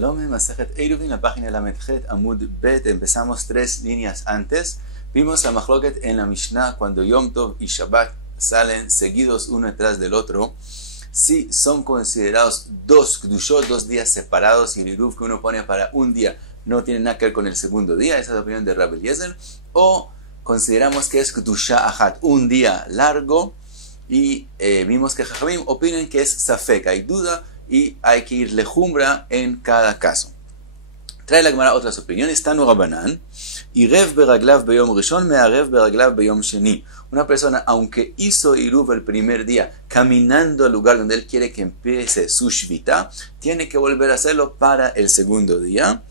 Shalom, Masejet Eruvin, la página de la Metjet Amud Bet. Empezamos 3 líneas antes. Vimos la Machloket en la Mishnah cuando Yom Tov y Shabbat salen seguidos uno detrás del otro. Si son considerados dos Kedushot, 2 días separados, y el Iruv que uno pone para un día no tiene nada que ver con el segundo día, esa es la opinión de Rabbi Eliezer, o consideramos que es Kedusha Ahat, un día largo, y vimos que Jajamim opinan que es Safek, hay duda, y hay que ir lejumbra en cada caso. Trae la Gemara otras opiniones. Tanu Rabanan, Irev beraglav beyom rishon, me'arev beraglav beyom sheni. Una persona, aunque hizo Iruv el primer día, caminando al lugar donde él quiere que empiece su Shvita, tiene que volver a hacerlo para el segundo día.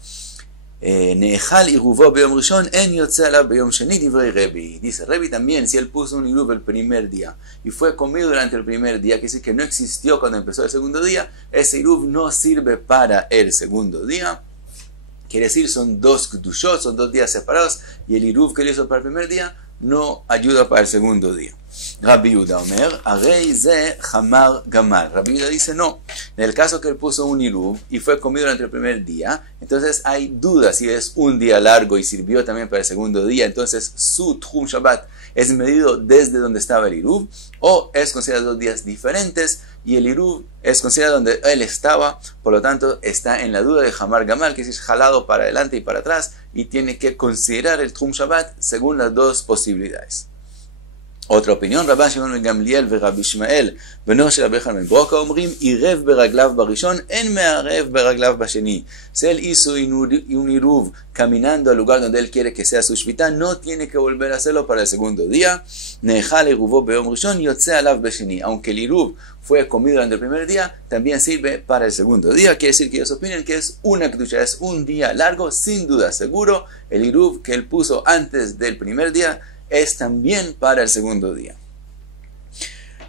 Ne'echal Iruvo beyom rishon, en yotze alav beyom sheni, divrei Rebi. Dice Rebi también, si él puso un Iruv el primer día y fue comido durante el primer día, que dice que no existió cuando empezó el segundo día, ese Iruv no sirve para el segundo día. Quiere decir, son dos Kedushot, son 2 días separados, y el Iruv que él hizo para el primer día no ayuda para el segundo día. Rabbi Yehuda Omer, Arei ze Hamar Gamal. Rabbi Yehuda dice no. En el caso que él puso un Iruv y fue comido durante el primer día, entonces hay duda si es un día largo y sirvió también para el segundo día. Entonces su Tchum Shabbat es medido desde donde estaba el Iruv, o es considerado 2 días diferentes, y el Iruv es considerado donde él estaba, por lo tanto está en la duda de Hamar Gamal, que es jalado para adelante y para atrás, y tiene que considerar el Tchum Shabbat según las 2 posibilidades. Otra opinión, Rabban Shimon ben Gamliel ve Rabbi Ishmael beno shel Rabbi Yochanan ben Broka omrim, Irev beraglav barishon, en me'arev beraglav basheni. Si él hizo un Iruv caminando al lugar donde él quiere que sea su Shvita, no tiene que volver a hacerlo para el segundo día. Ne'echal Iruvo beyom rishon, yotze alav basheni. Aunque el Iruv fue comido durante el primer día, también sirve para el segundo día. Quiere decir que ellos opinan que es una Kedusha, es un día largo, sin duda, seguro. El Iruv que él puso antes del primer día es también para el segundo día.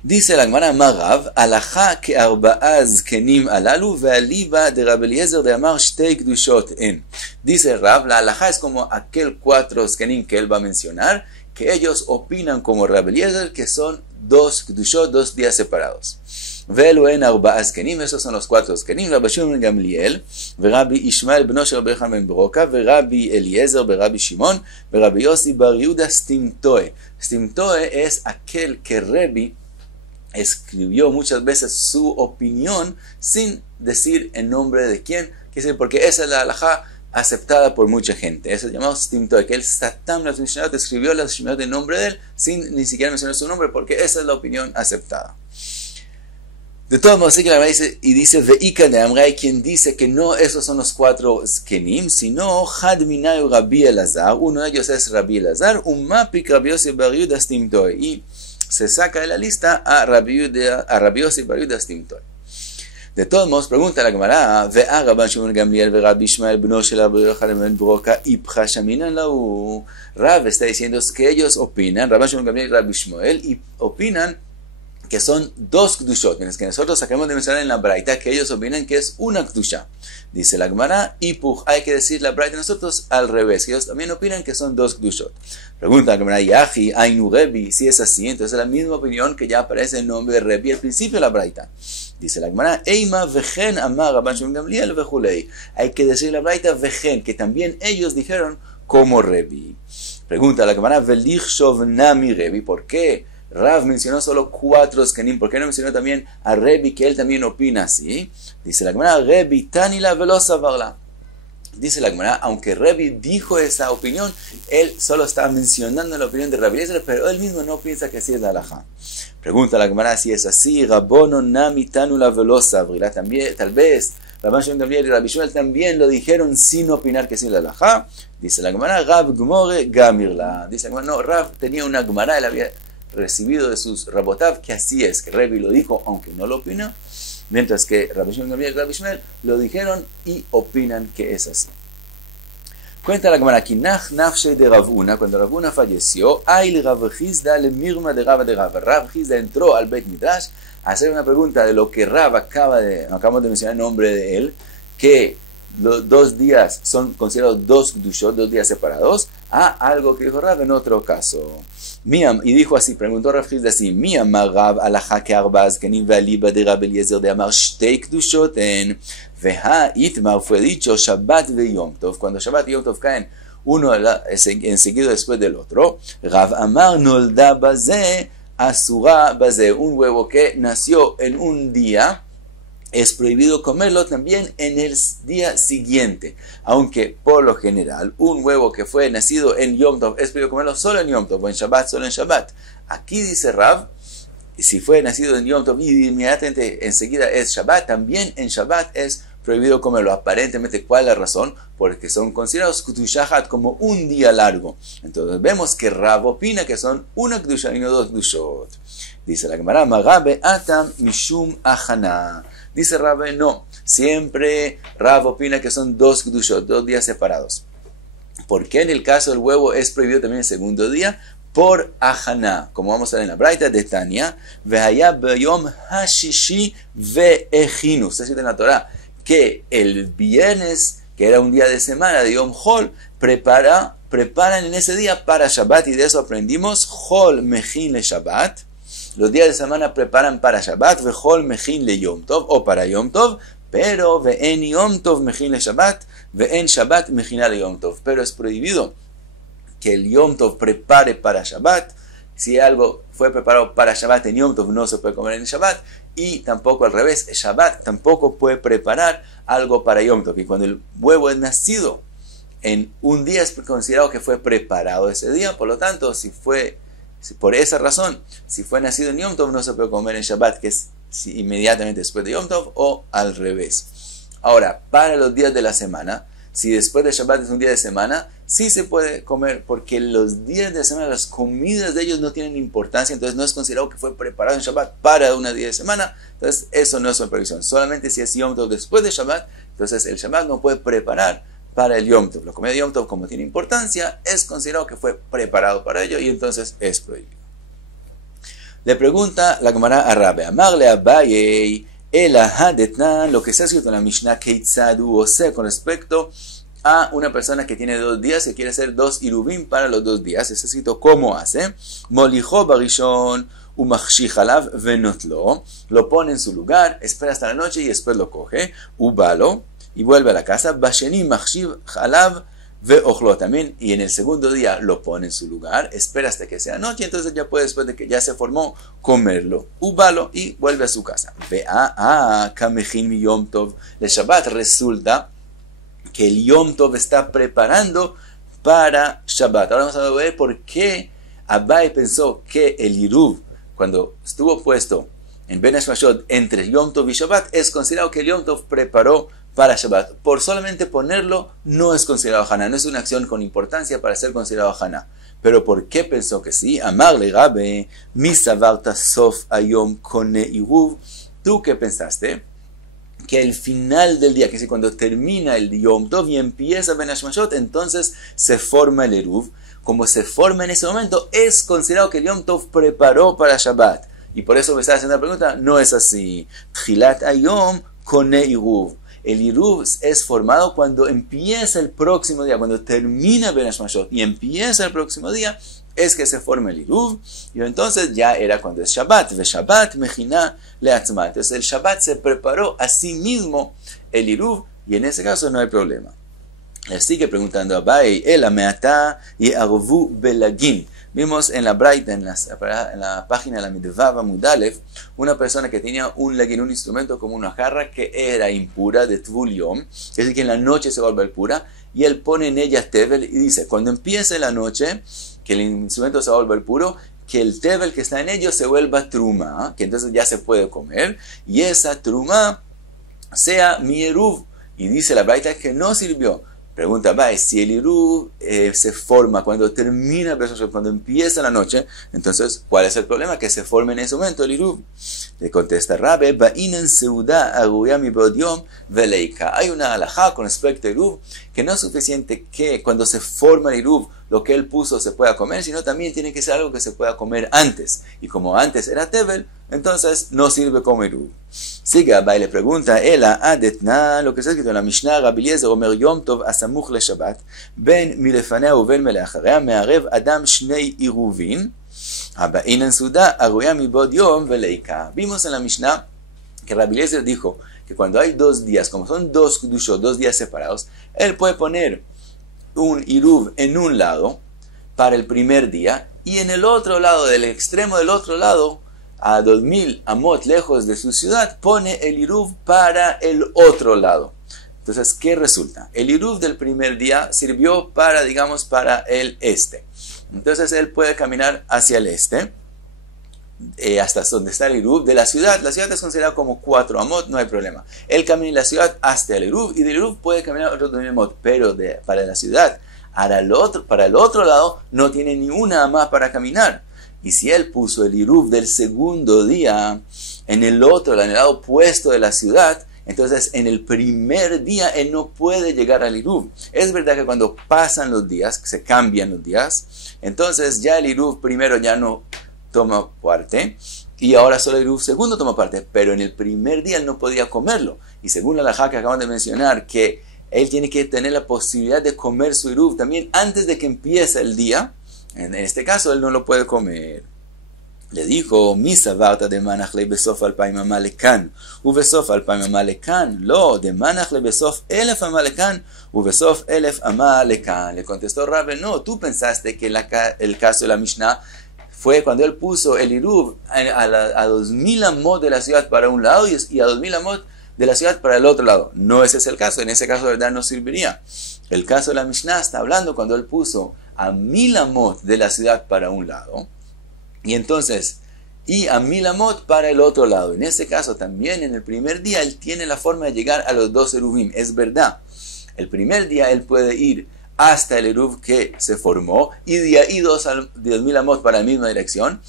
Dice la Gemara Marav, Alaha que arba'az kenim alalu ve'aliba de Rabbi Eliezer de Amar shtei kedushot en. Dice Rav, la alaha es como aquel 4 kenim que él va a mencionar, que ellos opinan como Rabbi Eliezer que son 2 kedushot, 2 días separados. Ve'elu en arba'az kenim, esos son los 4 kenim, Rabbi Shimon ben Gamliel, Rabbi Ishmael beno shel Rabbi Yochanan ben Broka, Rabbi Eliezer, Rabbi Shimon, Rabbi Yossi bar Yehuda stimtoe. Stimtoe es aquel que Rabbi escribió muchas veces su opinión sin decir en nombre de quién, porque esa es la halajá aceptada por mucha gente. Eso es llamado stimtoe, que él Satam las Mishnayot escribió las Mishnayot en nombre de él sin ni siquiera mencionar su nombre, porque esa es la opinión aceptada. De todos modos, sí que la Gemara dice, y dice, Ve'ika de Amra, hay quien dice que no esos son los 4 kenim, sino Had Minayu Rabbi Elazar, uno de ellos es Rabbi Elazar, Umapik Rabbi Yossi bar Yehuda stimtoe, y se saca de la lista a Rabbi Yossi bar Yehuda stimtoe. De todos modos, pregunta la Gemara, Ve'a Rabban Shimon Gamliel ve Rabbi Ishmael beno shel Rabbi Yochanan ben Broka ipcha shaminan lahu. Rav está diciendo que ellos opinan, Rabban Shimon Gamliel y Rabbi Ishmael, y opinan que son 2 Kedushot, mientras que nosotros acabamos de mencionar en la Braita que ellos opinan que es una Kedusha. Dice la Gemara, Ipuch, hay que decir la Braita nosotros al revés, que ellos también opinan que son 2 Kedushot. Pregunta la Gemara, Yahi, Ainu Rebi, si es así, entonces es la misma opinión que ya aparece el nombre de Rebi al principio de la Braita. Dice la Gemara, Eima vechen amar Rabban Shimon Gamliel vejulei. Hay que decir la Braita vechen, que también ellos dijeron como Rebi. Pregunta la Gemara, Velich shov nami Rebi, ¿por qué Rav mencionó solo 4 kenim? ¿Por qué no mencionó también a Rebi, que él también opina así? Dice la Gemara, Rebi tanila velo savarla. Dice la Gemara, aunque Rebi dijo esa opinión, él solo estaba mencionando la opinión de Rabbi Eliezer, pero él mismo no piensa que así es la halajá. Pregunta la Gemara si es así, Rabono nami tanula velo savrila. También, tal vez Rabban Shimon Gamliel y Rabbi Ishmael también lo dijeron sin opinar que sí es la halajá. Dice la Gemara, Rab Gmore gamirla. Dice la Gemara, no, Rab tenía una Gemara, él había recibido de sus Rabotav que así es, que Rebi lo dijo aunque no lo opinó, mientras que Rabbi Shimon Gamliel y Rabbi Ishmael lo dijeron y opinan que es así. Cuenta la Gemara, Kinach nafshe de Rav Huna, cuando Rav Huna falleció, Ail Rav Chizda le mirma de Rav de Rav. Rav Chizda entró al Beit Midrash a hacer una pregunta de lo que Rav acabamos de mencionar el nombre de él, que los 2 días son considerados 2 Kedushot, 2 días separados, a algo que dijo Rab en otro caso. Y dijo así, preguntó Rav Hizda así, mi amar Rab alaha que arba azkenim ve'aliba de Rab Eliezer de amar shtei Kedushoten, veha itmar fue dicho Shabbat ve Yom Tov, cuando Shabbat y Yom Tov caen uno enseguida después del otro, Rav amar nolda baze asura baze, un huevo que nació en un día, es prohibido comerlo también en el día siguiente. Aunque por lo general un huevo que fue nacido en Yom Tov es prohibido comerlo solo en Yom Tov o en Shabbat solo en Shabbat. Aquí dice Rav, si fue nacido en Yom Tov y inmediatamente enseguida es Shabbat, también en Shabbat es prohibido comerlo. Aparentemente, ¿cuál es la razón? Porque son considerados Kedushat como un día largo. Entonces vemos que Rav opina que son una Kedusha y no 2 Kedushot. Dice la Gemara, Magabe atam mishum achana. Dice Rav, no, siempre Rav opina que son 2 Kedushot, 2 días separados. ¿Por qué en el caso del huevo es prohibido también el segundo día? Por Ahaná, como vamos a ver en la Braita de Tania, Vehaya beyom hashishi ve'echinu. Está escrito en la Torah que el viernes, que era un día de semana de Yom Hol, preparan en ese día para Shabbat, y de eso aprendimos Hol mechin le Shabbat. Los días de semana preparan para Shabbat, Vehol mechin le Yom Tov, o para Yom Tov, pero ve'en Yom Tov mechin le Shabbat, ve'en Shabbat mechin le Yom Tov. Pero es prohibido que el Yom Tov prepare para Shabbat. Si algo fue preparado para Shabbat en Yom Tov, no se puede comer en Shabbat, y tampoco al revés, Shabbat tampoco puede preparar algo para Yom Tov. Y cuando el huevo es nacido en un día, es considerado que fue preparado ese día. Por lo tanto, por esa razón, si fue nacido en Yom Tov, no se puede comer en Shabbat, que es inmediatamente después de Yom Tov, o al revés. Ahora, para los días de la semana, si después de Shabbat es un día de semana, sí se puede comer, porque los días de semana, las comidas de ellos no tienen importancia, entonces no es considerado que fue preparado en Shabbat para un día de semana, entonces eso no es una prohibición. Solamente si es Yom Tov después de Shabbat, entonces el Shabbat no puede preparar para el Yom Tov. La comida de Yom Tov, como tiene importancia, es considerado que fue preparado para ello, y entonces es prohibido. Le pregunta la Gemara a Rabbi, Amarle Abaye, lo que se ha escrito en la Mishnah, Keitzadu Ose, con respecto a una persona que tiene 2 días y quiere hacer 2 irubim para los 2 días. Es escrito cómo hace. Molijo barishon umachshich alav venotlo. Lo pone en su lugar, espera hasta la noche y después lo coge. Ubalo, y vuelve a la casa. Basheni machshich alav veochlo también. Y en el segundo día lo pone en su lugar, espera hasta que sea noche, entonces ya puede, después de que ya se formó, comerlo. Ubalo, y vuelve a su casa. Vea kamechin mi Yom Tov. El Shabbat resulta que el Yom Tov está preparando para Shabbat. Ahora vamos a ver por qué Abai pensó que el Iruv, cuando estuvo puesto en Ben Hashmashot entre Yom Tov y Shabbat, es considerado que el Yom Tov preparó para Shabbat. Por solamente ponerlo, no es considerado Haná, no es una acción con importancia para ser considerado Haná. Pero ¿por qué pensó que sí? Amar le Rabbe, mi savarta sof ayom kone Iruv. ¿Tú qué pensaste? Que el final del día, que es cuando termina el Yom Tov y empieza Ben Hashmashot, entonces se forma el Eruv. Como se forma en ese momento, es considerado que el Yom Tov preparó para Shabbat. Y por eso me estaba haciendo la pregunta, no es así. Tchilat Ayom Kone Iruv. El Iruv es formado cuando empieza el próximo día, cuando termina Ben Hashmashot y empieza el próximo día, es que se forma el Iruv, y entonces ya era cuando es Shabbat, ve Shabbat mechina leatzma. Entonces el Shabbat se preparó a sí mismo el Iruv, y en ese caso no hay problema. Le sigue preguntando a Abai, el ameata y arvu belagin. Vimos en la Braita, en la página de la Midvava Mudalev, una persona que tenía un lagin, un instrumento como una jarra que era impura de Tvul Yom, es decir, que en la noche se vuelve pura, y él pone en ella tevel y dice, cuando empiece la noche, que el instrumento se va a volver puro, que el tevel que está en ello se vuelva truma, que entonces ya se puede comer, y esa truma sea mi eruv. Y dice la Braita que no sirvió. Pregunta, si el Iruv se forma cuando termina, cuando empieza la noche, entonces, ¿cuál es el problema? Que se forme en ese momento el Iruv. Le contesta Rabbe, hay una halajá con respecto al Iruv, que no es suficiente que cuando se forma el Iruv lo que él puso se pueda comer, sino también tiene que ser algo que se pueda comer antes. Y como antes era tevel, entonces no sirve como eruv. Sigue Abai, le pregunta, Ela adetna, lo que está escrito en la Mishnah, Rabbi Eliezer Omer Yom Tov asamuch le Shabbat, ben milefanea uben meleacharea, me'arev adam shnei iruvin, הבאין סעודה, הרויה מבעוד יום וליכה. Vimos en la Mishnah que Rabbi Eliezer dijo que cuando hay 2 días, como son 2 kedushot, 2 días separados, él puede poner un iruv en un lado para el primer día y en el otro lado, del extremo del otro lado, a 2000 amot lejos de su ciudad, pone el iruv para el otro lado. Entonces, ¿qué resulta? El iruv del primer día sirvió para, digamos, para el este. Entonces él puede caminar hacia el este, hasta donde está el iruv de la ciudad. La ciudad es considerada como 4 amot, no hay problema. Él camina en la ciudad hasta el iruv y del iruv puede caminar otro 2000 amot, pero para la ciudad, para el otro lado, no tiene ni una amá para caminar. Y si él puso el iruv del segundo día en el lado opuesto de la ciudad, entonces en el primer día él no puede llegar al iruv. Es verdad que cuando pasan los días, se cambian los días, entonces ya el iruv primero ya no toma parte y ahora solo el iruv segundo toma parte, pero en el primer día él no podía comerlo. Y según la halajá que acabamos de mencionar, que él tiene que tener la posibilidad de comer su iruv también antes de que empiece el día, en este caso él no lo puede comer. Le dijo, Misa varta de manachle besof alpaim amalekan, ubesof alpaim amalekan, lo, de manachle besof elef amalekan, ubesof elef amalekan. Le contestó Rabbe, no, tú pensaste que el caso de la Mishnah fue cuando él puso el iruv a 2000 amot de la ciudad para un lado y a 2000 amot de la ciudad para el otro lado. No ese es el caso, en ese caso de verdad no serviría. El caso de la Mishnah está hablando cuando él puso a 1000 amot de la ciudad para un lado, y entonces, y a 1000 amot para el otro lado. En este caso también en el primer día él tiene la forma de llegar a los 2 eruvim. Es verdad, el primer día él puede ir hasta el eruv que se formó y de ahí 2000 amot para la misma dirección,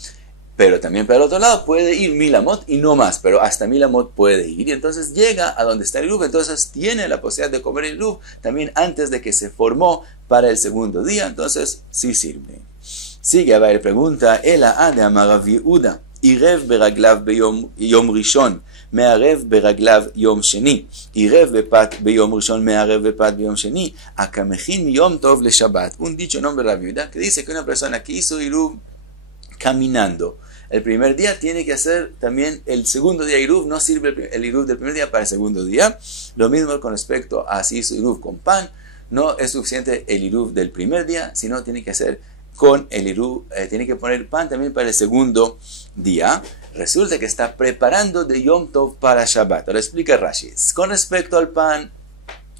pero también para el otro lado puede ir 1000 amot y no más, pero hasta 1000 amot puede ir y entonces llega a donde está el eruv. Entonces tiene la posibilidad de comer el eruv también antes de que se formó para el segundo día, entonces sí sirve. Sigue, le pregunta, Ela ade amar Rav Yehuda, Irev beraglav beyom rishon, me'arev beraglav yom sheni, Irev bepat beyom rishon, me'arev bepat beyom sheni, akamechin yom tov le Shabbat. Un dicho nombre de Rav Yehuda que dice que una persona que hizo iruv caminando el primer día tiene que hacer también el segundo día iruv. No sirve el iruv del primer día para el segundo día. Lo mismo con respecto a si hizo iruv con pan, no es suficiente el iruv del primer día, sino tiene que hacer con el iruv, tiene que poner pan también para el segundo día. Resulta que está preparando de Yom Tov para Shabbat. Ahora explica Rashi. Con respecto al pan,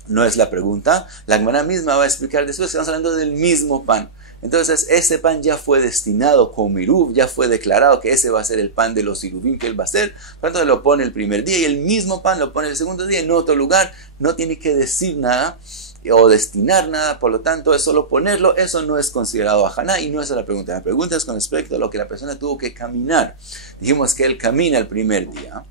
no es la pregunta. La Gemara misma va a explicar después. Estamos hablando del mismo pan. Entonces, ese pan ya fue destinado como iruv, ya fue declarado que ese va a ser el pan de los iruvim que él va a hacer. Por lo tanto, lo pone el primer día y el mismo pan lo pone el segundo día en otro lugar. No tiene que decir nada o destinar nada, por lo tanto es solo ponerlo. Eso no es considerado hajaná y no es la pregunta. La pregunta es con respecto a lo que la persona tuvo que caminar. Dijimos que él camina el primer día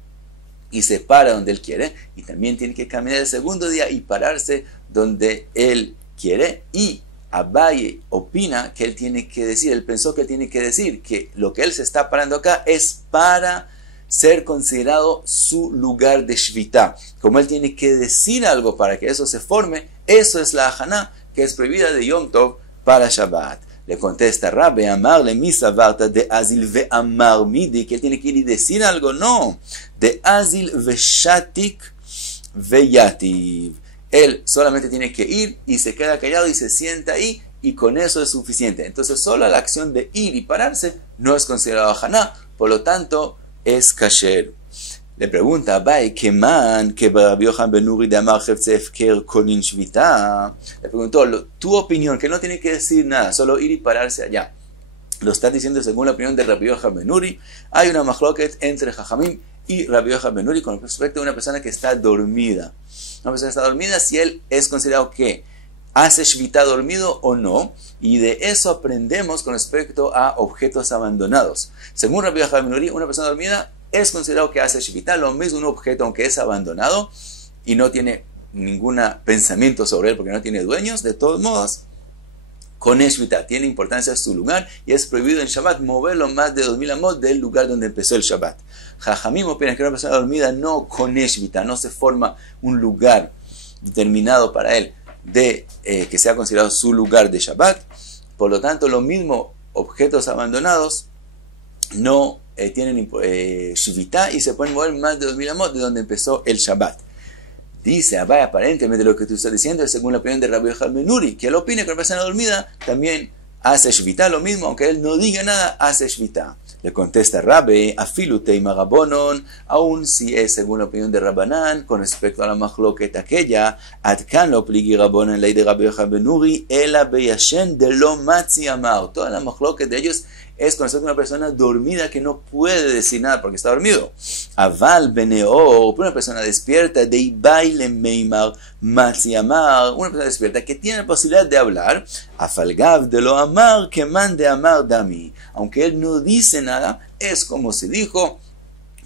y se para donde él quiere, y también tiene que caminar el segundo día y pararse donde él quiere. Y Abaye opina que él tiene que decir, él pensó que él tiene que decir que lo que él se está parando acá es para ser considerado su lugar de shvita. Como él tiene que decir algo para que eso se forme, eso es la hajaná que es prohibida de Yom Tov para Shabbat. Le contesta Rabbe, amarle misa varta de azil ve amar midi, que él tiene que ir y decir algo. No, de azil ve shatik ve yativ. Él solamente tiene que ir y se queda callado y se sienta ahí y con eso es suficiente. Entonces solo la acción de ir y pararse no es considerado hajaná, por lo tanto es kasher. Le pregunta Abai, ¿qué man que Rabbi Yochanan ben Nuri de amar chefze efker konin shvita? Le preguntó, tu opinión, que no tiene que decir nada, solo ir y pararse allá. Lo está diciendo según la opinión de Rabbi Yochanan ben Nuri. Hay una machloket entre Jajamim y Rabbi Yochanan ben Nuri con respecto a una persona que está dormida. Una persona que está dormida, si él es considerado que hace shvita dormido o no, y de eso aprendemos con respecto a objetos abandonados. Según Rabbi Yochanan ben Nuri, una persona dormida es considerado que hace shvita, lo mismo un objeto aunque es abandonado y no tiene ningún pensamiento sobre él porque no tiene dueños, de todos modos con Shvita, tiene importancia su lugar y es prohibido en Shabbat moverlo más de 2000 amot del lugar donde empezó el Shabbat. Jajamim opinan que una persona dormida no con Shvita, no se forma un lugar determinado para él de que sea considerado su lugar de Shabbat. Por lo tanto, los mismos objetos abandonados no tienen Shvita y se pueden mover más de 2000 amot de donde empezó el Shabbat. Dice Abai, aparentemente lo que tú estás diciendo es según la opinión de Rabbi Yochanan ben Nuri, que él opina que una persona dormida también hace Shvita, lo mismo, aunque él no diga nada, hace Shvita. Le contesta Rabbi, afilu teima rabonon, aún si es según la opinión de Rabbanán, con respecto a la machloket aquella, adkan lo pligi rabonon ley de Rabbi Yochanan ben Nuri, ela beyashen de lo matzi amar. Toda la machloket de ellos es con respecto a una persona dormida que no puede decir nada porque está dormido. Aval beneo, una persona despierta, de baile meimar matzi amar, una persona despierta que tiene la posibilidad de hablar, afalgav de lo amar que mande amar dami. Aunque él no dice nada, es como se dijo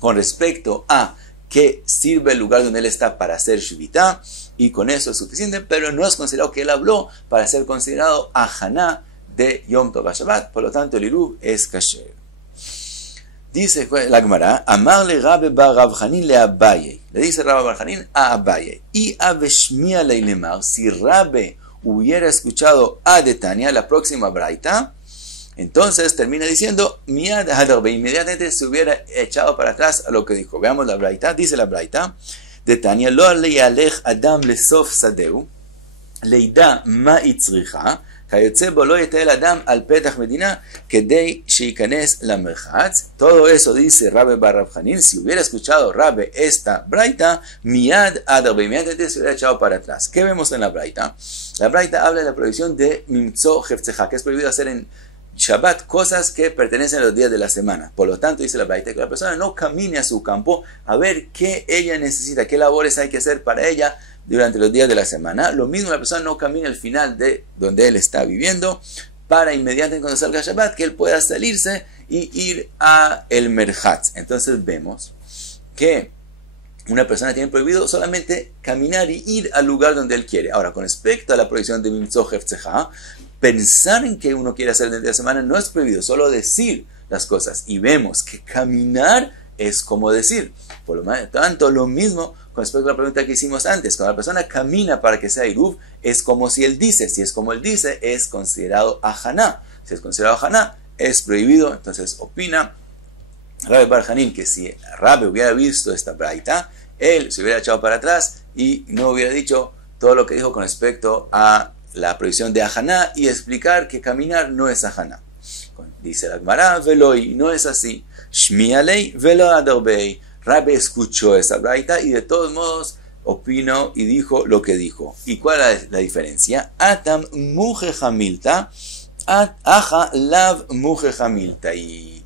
con respecto a que sirve el lugar donde él está para hacer Shvita, y con eso es suficiente, pero no es considerado que él habló para ser considerado ahaná de Yom Tov Shabbat, por lo tanto el Iruv es kasher. Dice la Gemara, amarle Rabbe bar Rav Hanin le Abaye, le dice Rabbe bar Hanin a Abaye, y aveshmia leilemar, si Rabbe hubiera escuchado a Detania, la próxima braita, entonces termina diciendo, miad hadarbe, inmediatamente se hubiera echado para atrás a lo que dijo. Veamos la braita, dice la braita, Detania, lo le yalech adam lesof sadeu, leida ma itzricha, todo eso dice Rabbe bar Rav Hanin. Si hubiera escuchado Rabbe esta braita, miad adarbe, inmediatamente se hubiera echado para atrás. ¿Qué vemos en la braita? La braita habla de la prohibición de mimtzo hefzeja, que es prohibido hacer en Shabbat cosas que pertenecen a los días de la semana. Por lo tanto, dice la braita que la persona no camine a su campo a ver qué ella necesita, qué labores hay que hacer para ella durante los días de la semana. Lo mismo, la persona no camina al final de donde él está viviendo para inmediatamente cuando salga Shabbat que él pueda salirse y ir a el merhatz. Entonces vemos que una persona tiene prohibido solamente caminar y ir al lugar donde él quiere. Ahora, con respecto a la prohibición de mimtzo hefzeja, pensar en que uno quiere hacer dentro de la semana no es prohibido, solo decir las cosas. Y vemos que caminar es como decir. Por lo tanto, lo mismo con respecto a la pregunta que hicimos antes. Cuando la persona camina para que sea Iruv, es como si él dice. Si es como él dice, es considerado ahaná. Si es considerado ahaná, es prohibido. Entonces opina Rabbe bar Hanin que si Rabbe hubiera visto esta braita, él se hubiera echado para atrás y no hubiera dicho todo lo que dijo con respecto a la prohibición de ahaná y explicar que caminar no es ahaná. Dice la Gemara, veloi, no es así. Shmi alei velo adarbei. Rabbe escuchó esa braita y de todos modos opinó y dijo lo que dijo. ¿Y cuál es la diferencia? Atam muje hamilta, aja lav muje hamilta. Y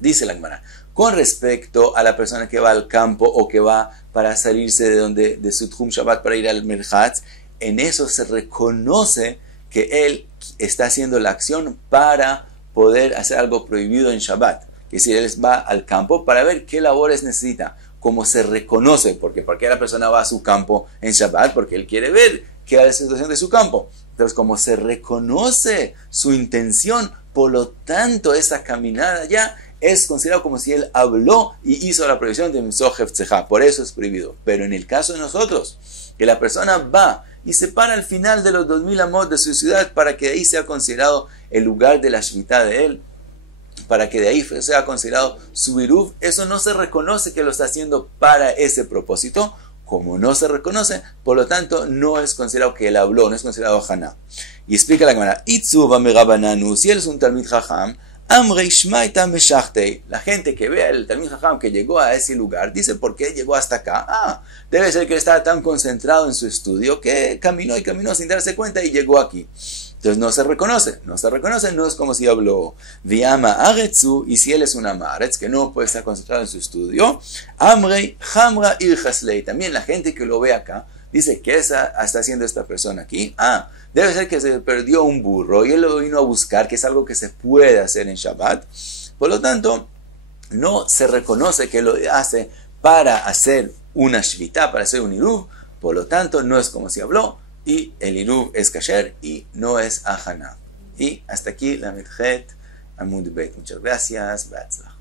dice la Gemara, con respecto a la persona que va al campo o que va para salirse de su Tchum Shabbat para ir al merhatz, en eso se reconoce que él está haciendo la acción para poder hacer algo prohibido en Shabbat. Que si él va al campo para ver qué labores necesita, como se reconoce, porque ¿por qué la persona va a su campo en Shabbat? Porque él quiere ver qué es la situación de su campo. Entonces, como se reconoce su intención, por lo tanto, esa caminada ya es considerado como si él habló y hizo la prohibición de mimtzo hefzeja. Por eso es prohibido. Pero en el caso de nosotros, que la persona va y se para al final de los 2000 amot de su ciudad para que de ahí sea considerado el lugar de la shvita de él, para que de ahí sea considerado su Iruv, eso no se reconoce que lo está haciendo para ese propósito. Como no se reconoce, por lo tanto no es considerado que él habló, no es considerado haná. Y explica la Gemara, Itzu v'merabananu, si él es un Talmid Jajam, Amrei shmaita meshachtei, la gente que ve al Talmid Jajam que llegó a ese lugar, dice, ¿por qué llegó hasta acá? Debe ser que él estaba tan concentrado en su estudio que caminó y caminó sin darse cuenta y llegó aquí. Entonces no se reconoce, no es como si habló Viama Aretzu, y si él es una Maaretz, que no puede estar concentrado en su estudio, Amrei Hamra Irhaslei, también la gente que lo ve acá, dice, ¿qué está haciendo esta persona aquí? Debe ser que se perdió un burro y él lo vino a buscar, que es algo que se puede hacer en Shabbat. Por lo tanto, no se reconoce que lo hace para hacer una shvita, para hacer un iruv. Por lo tanto, no es como si habló, y el iruv es kasher y no es ajana. Y hasta aquí la Medjet Amud Bet. Muchas gracias. Beatzlach.